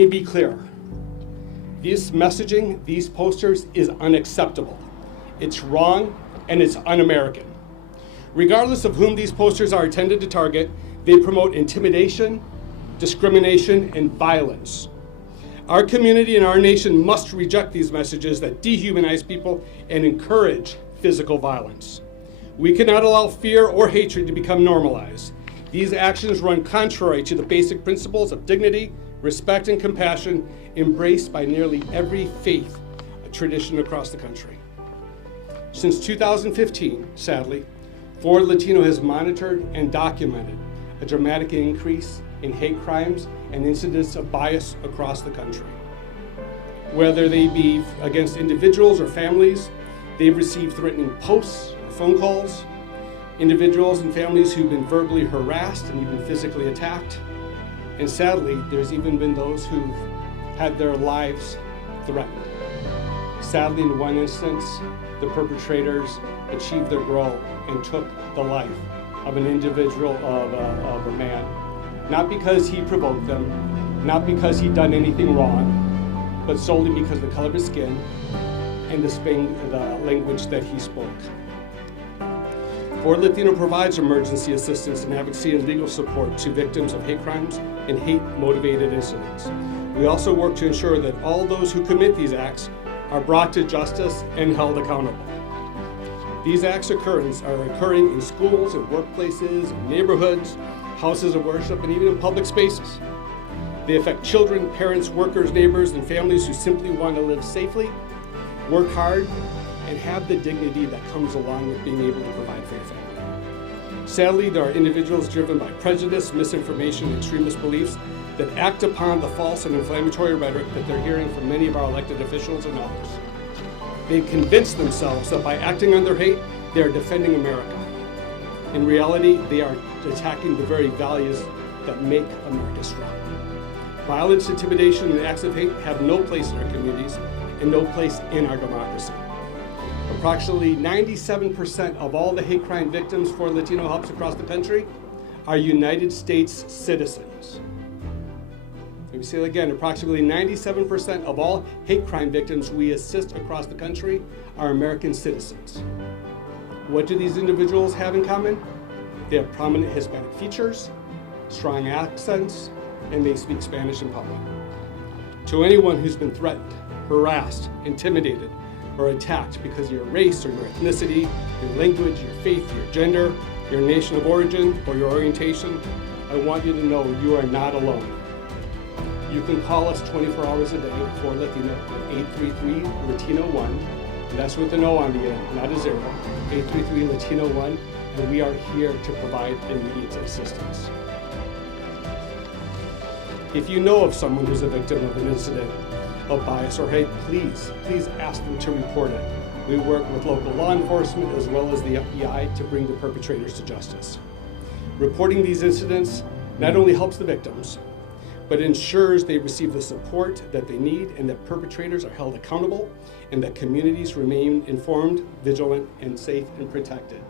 me be clear. This messaging, these posters, is unacceptable. It's wrong and it's un-American. Regardless of whom these posters are intended to target, they promote intimidation, discrimination, and violence. Our community and our nation must reject these messages that dehumanize people and encourage physical violence. We cannot allow fear or hatred to become normalized. These actions run contrary to the basic principles of dignity, respect, and compassion embraced by nearly every faith tradition across the country. Since 2015, sadly, Ford Latino has monitored and documented a dramatic increase in hate crimes and incidents of bias across the country. Whether they be against individuals or families, they've received threatening posts or phone calls, individuals and families who've been verbally harassed and even physically attacked. And sadly, there's even been those who've had their lives threatened. Sadly, in one instance, the perpetrators achieved their goal and took the life of an individual, of a man, not because he provoked them, not because he'd done anything wrong, but solely because of the color of his skin and the language that he spoke. Ford Latino provides emergency assistance and advocacy and legal support to victims of hate crimes and hate-motivated incidents. We also work to ensure that all those who commit these acts are brought to justice and held accountable. These acts are occurring in schools and workplaces, in neighborhoods, houses of worship, and even in public spaces. They affect children, parents, workers, neighbors, and families who simply want to live safely, work hard, and have the dignity that comes along with being able to provide for your family. Sadly, there are individuals driven by prejudice, misinformation, and extremist beliefs that act upon the false and inflammatory rhetoric that they're hearing from many of our elected officials and others. They've convinced themselves that by acting on their hate, they are defending America. In reality, they are attacking the very values that make America strong. Violence, intimidation, and acts of hate have no place in our communities and no place in our democracy. Approximately 97% of all the hate crime victims for Latino helps across the country are United States citizens. Let me say it again, approximately 97% of all hate crime victims we assist across the country are American citizens. What do these individuals have in common? They have prominent Hispanic features, strong accents, and they speak Spanish in public. To anyone who's been threatened, harassed, intimidated, or attacked because of your race or your ethnicity, your language, your faith, your gender, your nation of origin, or your orientation, I want you to know you are not alone. You can call us 24 hours a day for Latino at 833-LATINO-1, and that's with an O on the end, not a 0, 833-LATINO-1, and we are here to provide immediate assistance. If you know of someone who's a victim of an incident of bias or hate, please ask them to report it. We work with local law enforcement as well as the FBI to bring the perpetrators to justice. Reporting these incidents not only helps the victims, but ensures they receive the support that they need and that perpetrators are held accountable and that communities remain informed, vigilant, and safe and protected.